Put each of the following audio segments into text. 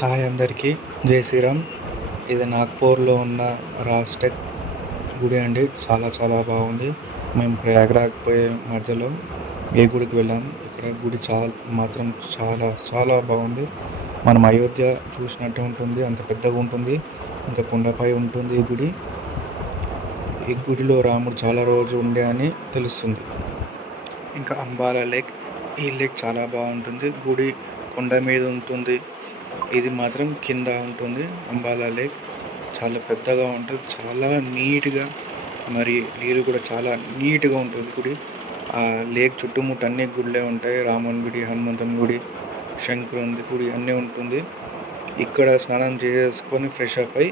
Hi అందరికీ. జై శ్రీరామ్. ఇది నాగ్పూర్లో ఉన్న రాజ్టెక్ గుడి అండి. చాలా చాలా బాగుంది. మేము ప్రయాగరాజ్ పోయే మధ్యలో ఏ గుడికి వెళ్ళాము ఇక్కడ గుడి చాలా మాత్రం చాలా చాలా బాగుంది. మనం అయోధ్య చూసినట్టే ఉంటుంది. అంత పెద్దగా ఉంటుంది. అంత కొండపై ఉంటుంది ఈ గుడి. ఈ గుడిలో రాముడు చాలా రోజులు ఉండే అని తెలుస్తుంది. ఇంకా అంబాల లేక్. ఈ లేక్ చాలా బాగుంటుంది. గుడి కొండ మీద ఉంటుంది. ఇది మాత్రం కింద ఉంటుంది. అంబాలా లేక్ చాలా పెద్దగా ఉంటుంది. చాలా నీట్గా మరి నీరు కూడా చాలా నీట్గా ఉంటుంది గుడి. ఆ లేక్ చుట్టుముట్టు అన్ని గుళ్ళే ఉంటాయి. రామన్ గుడి హనుమంతుని గుడి శంకరుంది గుడి అన్నీ ఉంటుంది. ఇక్కడ స్నానం చేసుకొని ఫ్రెష్ అప్ అయి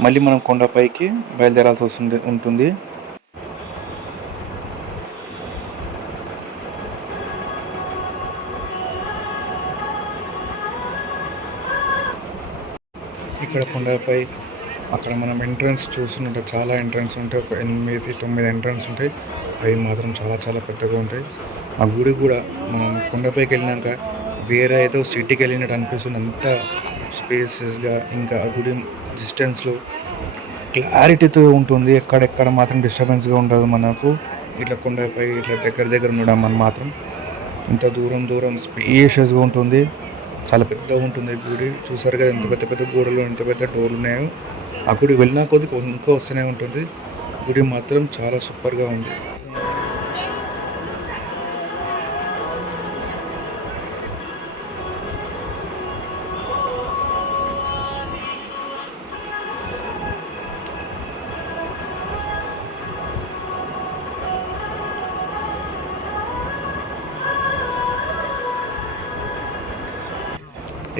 మళ్ళీ మనం కొండపైకి బయలుదేరాల్సి వస్తుంది ఉంటుంది. ఇక్కడ కొండపై అక్కడ మనం ఎంట్రన్స్ చూస్తున్నట్టు చాలా ఎంట్రన్స్ ఉంటాయి. ఒక ఎనిమిది తొమ్మిది ఎంట్రన్స్ ఉంటాయి. అవి మాత్రం చాలా చాలా పెద్దగా ఉంటాయి. ఆ గుడి కూడా మనం కొండపైకి వెళ్ళినాక వేరే ఏదో సిటీకి వెళ్ళినట్టు అనిపిస్తుంది. అంత స్పేసెస్గా ఇంకా ఆ గుడి డిస్టెన్స్లో క్లారిటీతో ఉంటుంది. ఎక్కడెక్కడ మాత్రం డిస్టర్బెన్స్గా ఉండదు మనకు. ఇట్లా కొండపై ఇట్లా దగ్గర దగ్గర ఉండడం మనం మాత్రం ఇంత దూరం దూరం స్పేషియస్గా ఉంటుంది. చాలా పెద్దగా ఉంటుంది గుడి. చూసారు కదా ఎంత పెద్ద పెద్ద గోడలు ఎంత పెద్ద డోర్లు ఉన్నాయో. ఆ గుడి వెళ్ళినా కొద్ది ఇంకా వస్తూనే ఉంటుంది. గుడి మాత్రం చాలా సూపర్గా ఉంది.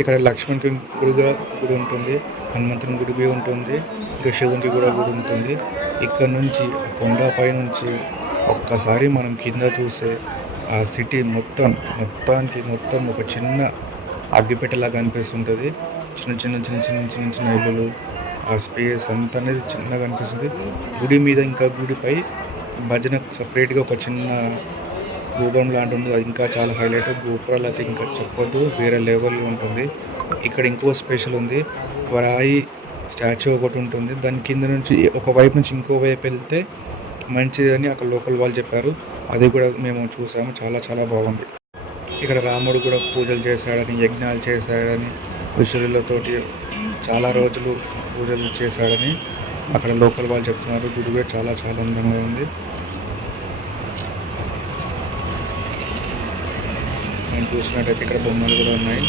ఇక్కడ లక్ష్మణుని గుడిగా గుడి ఉంటుంది హనుమంతుని గుడి ఉంటుంది ఇంకా శివునికి కూడా గుడి ఉంటుంది. ఇక్కడ నుంచి కొండపై నుంచి ఒక్కసారి మనం కింద చూస్తే ఆ సిటీ మొత్తం మొత్తానికి మొత్తం ఒక చిన్న అగ్గిపెట్టెలాగా అనిపిస్తుంటుంది. చిన్న చిన్న చిన్న చిన్న చిన్న చిన్న ఇల్లులు ఆ స్పేస్ అంతా అనేది చిన్నగా అనిపిస్తుంది. గుడి మీద ఇంకా గుడిపై భజన సపరేట్గా ఒక చిన్న గోపురం లాంటి ఉంది. అది ఇంకా చాలా హైలైట్. గోపురాలు అయితే ఇంకా చెప్పొద్దు. వేరే లెవెల్గా ఉంటుంది. ఇక్కడ ఇంకో స్పెషల్ ఉంది. వరాయి స్టాచ్యూ ఒకటి ఉంటుంది. దాని కింద నుంచి ఒక వైపు నుంచి ఇంకో వైపు వెళ్తే మంచిదని అక్కడ లోకల్ వాళ్ళు చెప్పారు. అది కూడా మేము చూసాము. చాలా చాలా బాగుంది. ఇక్కడ రాముడు కూడా పూజలు చేశాడని యజ్ఞాలు చేశాడని ఋషులతోటి చాలా రోజులు పూజలు చేశాడని అక్కడ లోకల్ వాళ్ళు చెప్తున్నారు. గుడి కూడా చాలా చాలా అందంగా ఉంది. చూసినట్టయితే ఇక్కడ బొమ్మలు కూడా ఉన్నాయి.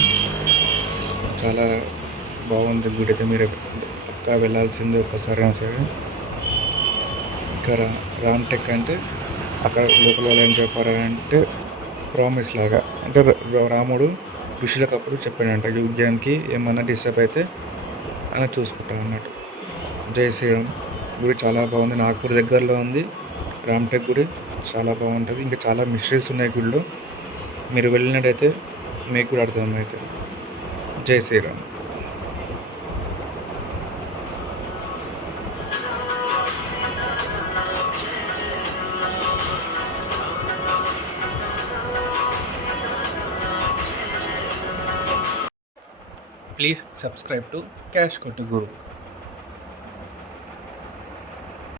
చాలా బాగుంది గుడి. అయితే మీరు పక్కా వెళ్ళాల్సింది ఒక్కసారి సరే ఇక్కడ రామ్ టెక్ అంటే అక్కడ లోకల్ వాళ్ళు ఏం చెప్పారు అంటే ప్రామిస్ లాగా. అంటే రాముడు ఋషులకు అప్పుడు చెప్పాడంట యుద్ధానికి ఏమన్నా డిస్టర్బ్ అయితే అని చూసుకుంటాం అన్నట్టు. జై శ్రీరామ్. గుడి చాలా బాగుంది. నాగపూర్ దగ్గరలో ఉంది. రామ్టెక్ గుడి చాలా బాగుంటుంది. ఇంకా చాలా మిస్టరీస్ ఉన్నాయి గుడిలో. మీరు వెళ్ళినట్టయితే మీకు కూడా అర్థమవుతుంది Jai Shriram. Please subscribe to cash కొట్టు గురు